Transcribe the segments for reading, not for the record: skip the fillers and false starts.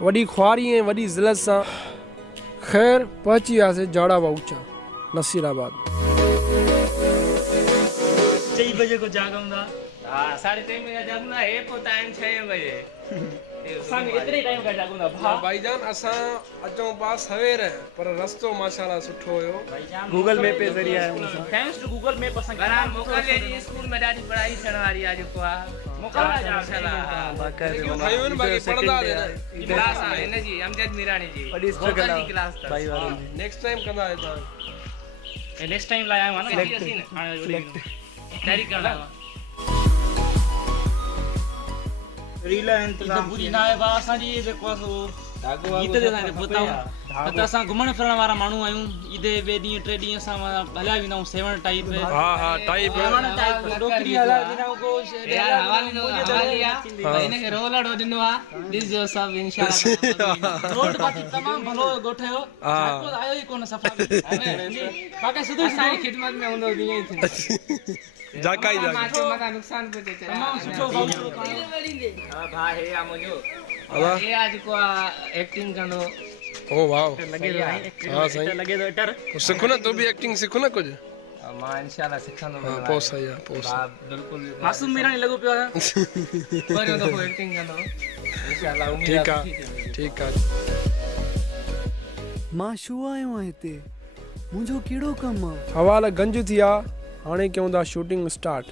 वॾी ख्वारी ऐं वॾी ज़िलत सां ख़ैर पहुची वियासीं जाड़ा वाउचा नसीराबाद। 4 बजे को जागूंगा। हाँ 3:30 बजे जागूंगा है को टाइम 6 बजे असांखे एतिरे टाइम खां जागूंगा भाईजान असां अचूं पास सवेर पर रस्तो माशाल्लाह सुठो हुयो। गूगल मैप जे ज़रिए आया हूं। थैंक्स टू गूगल मैप असां घरां मोकल जी स्कूल में ॾाढी पढ़ाई थियण वारी आहे जेको आहे मोकल माशाल्लाह क्यों भाइयों बाकी पढ़दा रहना क्लास आहे हिन जी अमजद मीरानी जी बड़ी स्ट्रगल मोकल जी क्लास अथसि। भाई वारन नेक्स्ट टाइम कंदा आहियो नेक्स्ट टाइम लाया हूं ना तैयारी करना है रीला इंतजाम पूरी ना आहे बा असां जी जेको गीत जे असां ॿुधाऊं त असां घुमण फिरण वारा माण्हू आहियूं। ईदे ॿिए ॾींहं 3 ॾींहं असां हलिया वेंदा आहियूं 7 टाइप। हा टाइप डोकरी हला वेंदा आहियूं को यार हवाली नो हवाली आहे हिन खे रोलड़ो ॾिनो आहे ॾिसजो सभु इंशाल्लाह रोड बाकी तमाम भलो गोठयो को आयो ई कोन सफ़ा बाकी सुधो असांजी खिदमत में हूंदो ॾींहं ई थींदो जाका ही जाका मथा नुक़सान पहुचे तमाम सुठो गाउं हां भाई हे आ मुंहिंजो हे आज को एक्टिंग कंदो। ओ वाओ लगे तो हां सही लगे तो टर सिखो ना तो भी एक्टिंग सिखो ना कुछ। मां इंशाल्लाह सिखंदो हां पोइ सही आहे पोइ बिल्कुल मासूम मीरानी लगो पियो आहे पर तो एक्टिंग कंदो इंशाल्लाह उम्मीद ठीक आहे आहे ठीक आहे। मां छो आयो आहियां हिते मुंहिंजो कहिड़ो कमु आहे। हवाल गंज थी आहे हाणे कयूं था शूटिंग स्टार्ट।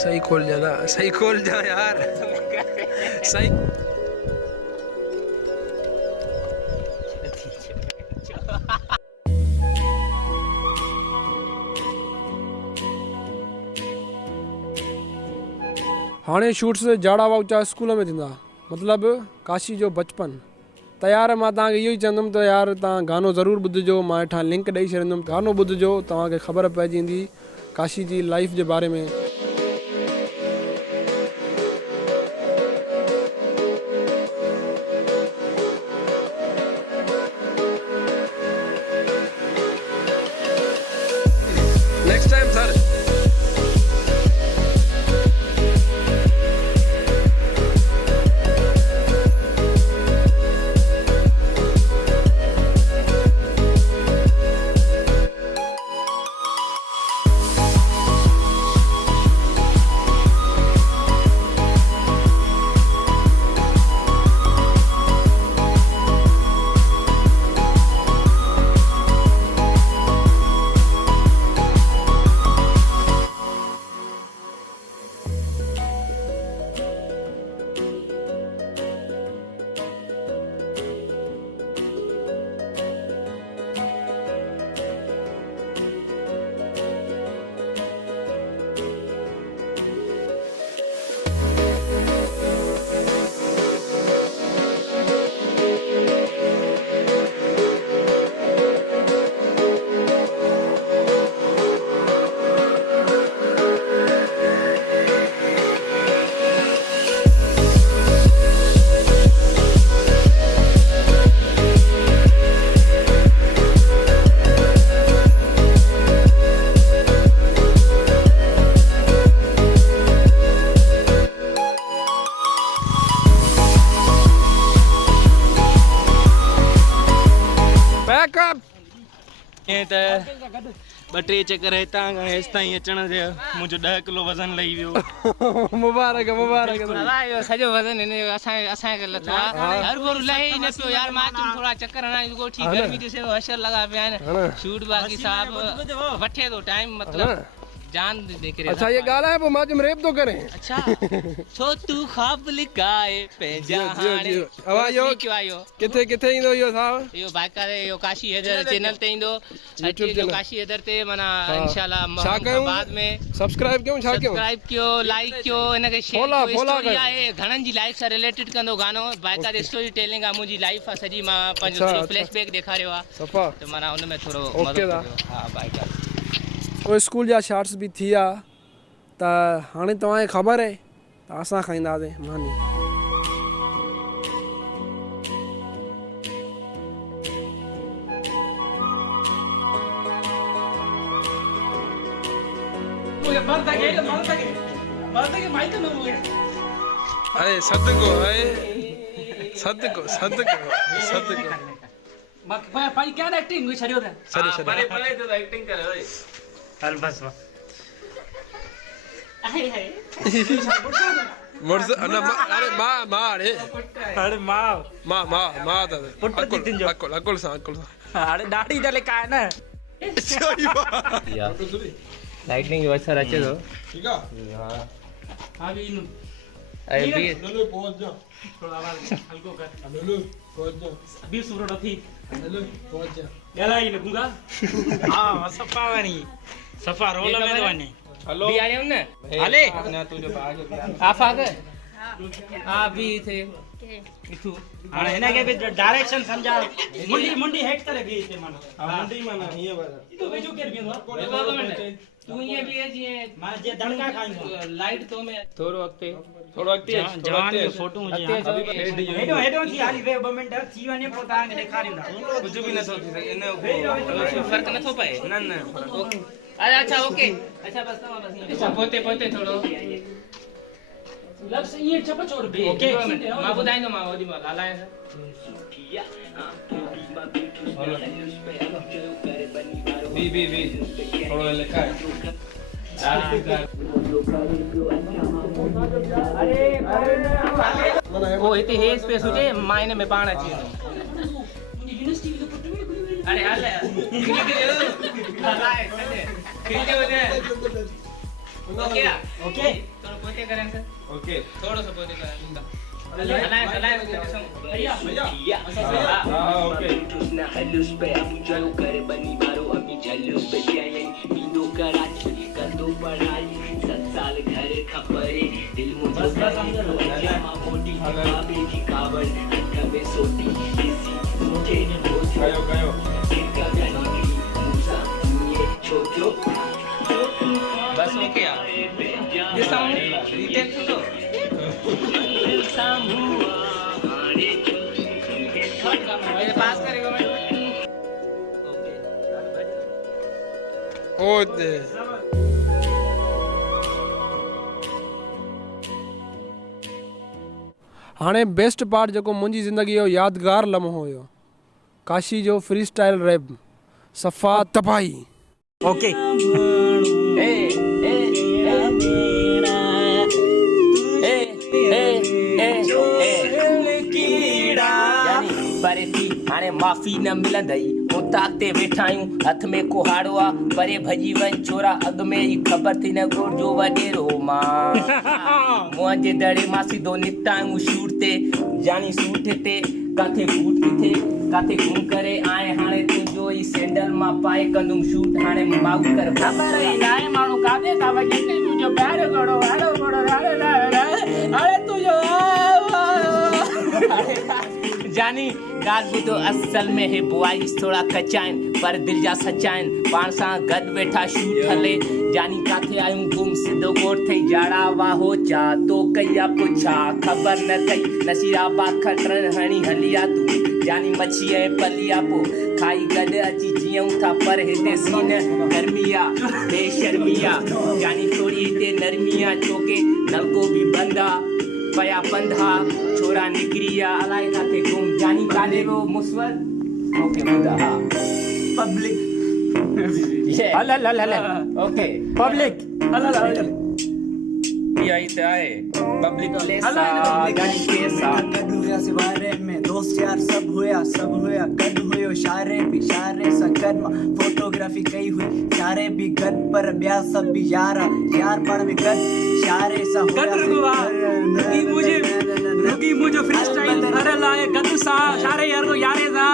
सही खोल जा ना सही खोल जा यार सही हाणे शूट्स जाड़ा वाउचा स्कूल में थींदा मतलब काशी जो बचपन। त यार मां तव्हांखे इहो ई चवंदुमि त यार तव्हां गानो ज़रूरु ॿुधिजो। मां हेठां लिंक ॾेई छॾींदुमि गानो ॿुधिजो तव्हांखे ख़बर पइजी वेंदी काशी जी लाइफ जे बारे में। नेक्स्ट टाइम सर त 2-3 चक्कर हितां खां हेसि ताईं अचण ते मुंहिंजो 10 किलो वज़न लही वियो। मुबारक मुबारक दादा इहो सॼो वज़न हिन जो असांखे लथो आहे हर को लहे ई न पियो यार। मां तुम थोड़ा चक्कर हणां को ठीक गर्मी ॾिसे हशर लॻा पिया आहिनि शूट बाक़ी साहब वठे थो टाइम मतलब जान देख रहे अच्छा ये गाना है वो माजम रेप तो करें अच्छा सो तू ख्वाब लिकाए पे जहाने अब आयो क्यों आयो किथे किथे इंदो यो साहब यो बाकारे यो काशी हैदर चैनल ते इंदो YouTube जो काशी हैदर ते मना इंशाल्लाह छा कयूं? बाद में सब्सक्राइब क्यों छा क्यों सब्सक्राइब कयो लाइक कयो इनके शेयर फॉलो- कयो फॉलो स्टोरी कयो। आहे घणन जी लाइफ सां रिलेटेड कंदो गानो बाकारे स्टोरी टेलिंग आहे मुंहिंजी लाइफ आहे सॼी मां पंहिंजो अच्छा, थोरो अच्छा। फ्लैशबैक ॾेखारियो आहे सफ़ा त माना उन में थोरो ओके दा। हा बाकारे वो स्कूल जा शॉर्ट्स भी थिया त हाणे तव्हांखे ख़बर आहे त असां खाईंदासीं मानी अरे सदको है सदको सदको सदको भाई क्या एक्टिंग हुई छड़ियो था सरी सरी हल बस मुर्स अरे मां मां अरे अरे माँ मां मां मां दादा पुट जितिन जो। अकुल अकुल सा अरे दाढ़ी जले का है ना लाइटनिंग जो असर अचे थो ठीक है हाँ भी इन ऐं बी नलो पहुंच जा थोड़ा आवाज हल्को कर नलो पहुंच जा अभी सुरो थी नलो पहुंच जा गला ही लगूंगा हाँ सफा वानी सफा रोल में तो वानी हेलो बी आया न हले ना तुझे बाग आफा के हाँ बी थे इथु हाँ है ना के भी डायरेक्शन समझा मुंडी मुंडी हेड करे भी इते माना मुंडी माना ये बात तो बेजो कर भी तू ये भी है जी माना जे दड़का खाएंगे लाइट तो में थोड़ो अॻिते थोड़ा एक्टिव जवान की फोटो मुझे हेडो हेडो थी हाली वे 2 मिनट थी वने पोता के दिखारिंदा कुछ भी न सोच सके इन फर्क नथो पए न न अच्छा ओके अच्छा बस तव्हां बस अच्छा पोते पोते थोड़ो लक्ष्य ये चप छोड़ बे ओके मां ॿुधाईंदो मां ओॾी महिल हलायां बी बी बी थोड़ा लिखा है ओ हिते हे स्पेस हुजे मां हिन में पाण अची वेंदुमि अरे हल हलाए खिंचे वञे ओके ओके थोड़ो पोते करें सर ओके थोड़ो सो पोते करें हलाए हलाए ॾिसो भैया हां ओके कयो कयो बस ओके यार ये साउंड रिटेक तो मेरे पास करेगा मैं ओते हाणे बेस्ट पार्ट जेको मुंहिंजी ज़िंदगी जो यादगार लम्हो हुयो काशी जो फ्री स्टाइल रैप सफ़ा तबाही ओके परे थी हाणे माफ़ी न मिलंदई मुताक़ ते वेठा आहियूं हथ में कुहाड़ो आहे परे भॼी वञ छोरा अॻ में ई ख़बर थी न घुरिजो वॾेरो मां मुंहं जे दड़े मां सिधो निकिता आहियूं शूट ते जानी सूट ते काथे बूट किथे काथे घुम करे आए हाणे तुंहिंजो ई सैंडल मां पाए कंदुमि शूट हाणे माउ कर ख़बर ई नाहे माण्हू काथे था वञनि तुंहिंजो प्यारो घोड़ो वाड़ो घोड़ो हाणे तुंहिंजो जानी ॻाल्हि ॿुधो असल में हे बॉइज़ थोड़ा कचा आहिनि पर दिलि जा सचा आहिनि पाण सां गॾु वेठा शूट हले जानी काथे आहियूं गुम सिधो कोट थई जाड़ा वाहो चा तो कया पुछा ख़बर न थई नसीराबा खटरन हणी हलिया तूं जानी मच्छी ऐं पलिया पो खाई गॾु अची जीअं था पर हिते सीन गर्मिया बेशर्मिया जानी थोड़ी हिते नरमिया छोके नलको बि बंदि आहे पया पंधा छोरा निकिरी आ अलाए काथे गुम जानी काले वो मुस्वर ओके बुधा हा पब्लिक ये हल हल हल हल ओके पब्लिक हल हल या इते आहे पब्लिक प्लेस गानी केसा गड हुया सिवारे में दोस्त यार सब होया गड हुयो शारे भी शारे सा कर्म फोटोग्राफी कई हुई सारे भी गड पर ब्याह सब भी यार पण भी गड शारे सा गड रुकी मुझे फ्रीस्टाइल अरे लाए गद सा शारे यार को यारे सा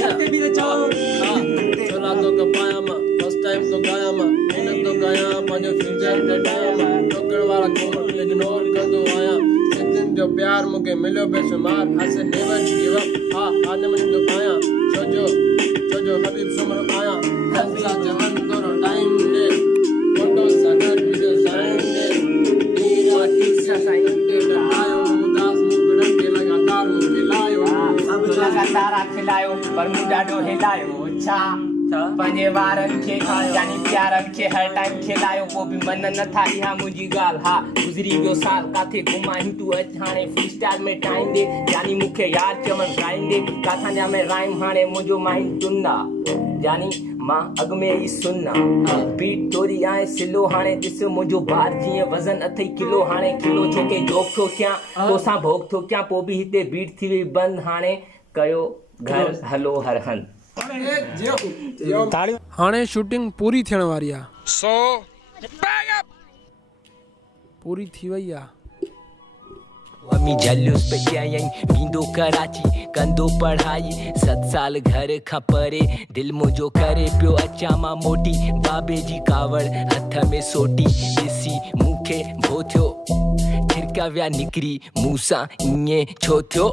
करते भी तो चला तो कपाया मा फर्स्ट टाइम तो गाया मा मैंने तो गाया पंहिंजो फ्यूचर कढाया मा टोकण वाला कॉल इग्नोर कंदो आया सिंधियुनि जो प्यार मूंखे मिलियो बेशुमार I said never give up हा आज मैं तो पाया छोजो हबीब सुमर आया हंसा जवन तोरो टाइम दे फोटो सगट वीडियो साइन दे नीरा टीसा साइन दे आयो उदास मुगड़न के लगातार मूंखे लायो सब लगातार खिलायो पर मूं ॾाढो हिलायो छा पंहिंजे वारनि खे यानी प्यारनि खे हर टाइम खिलायो वो बि मन नथा इहा मुंहिंजी ॻाल्हि हा गुज़री वियो साल काथे घुमाईं तूं अचु हाणे फ्री स्टाइल में टाइम ॾे यानी मूंखे यार चवनि गाइन ॾे काथां ॼा में राइम हाणे मुंहिंजो माइंड टुन्ना यानी मां अॻ में ई सुन्ना बीट तोरी आहे सिलो हाणे ॾिस मुंहिंजो ॿार जीअं वज़न अथई किलो हाणे किलो छोके जोक थो कयां तोसां भोग थो कयां पोइ बि हिते बीट थी वई बंदि हाणे कयो घर हलो हर हंधि हाणे शूटिंग पूरी थियण वारी आहे पूरी थी वई आहे मम्मी जलूस पे कयईं वेंदो कराची कंदो पढ़ाई 7 साल घर खां परे दिल मुंहिंजो करे पियो अचां मां मोटी बाबे जी कावड़ हथ में सोटी ॾिसी मूंखे भो थियो छिरका विया निकिरी मूंसां ईअं छो थियो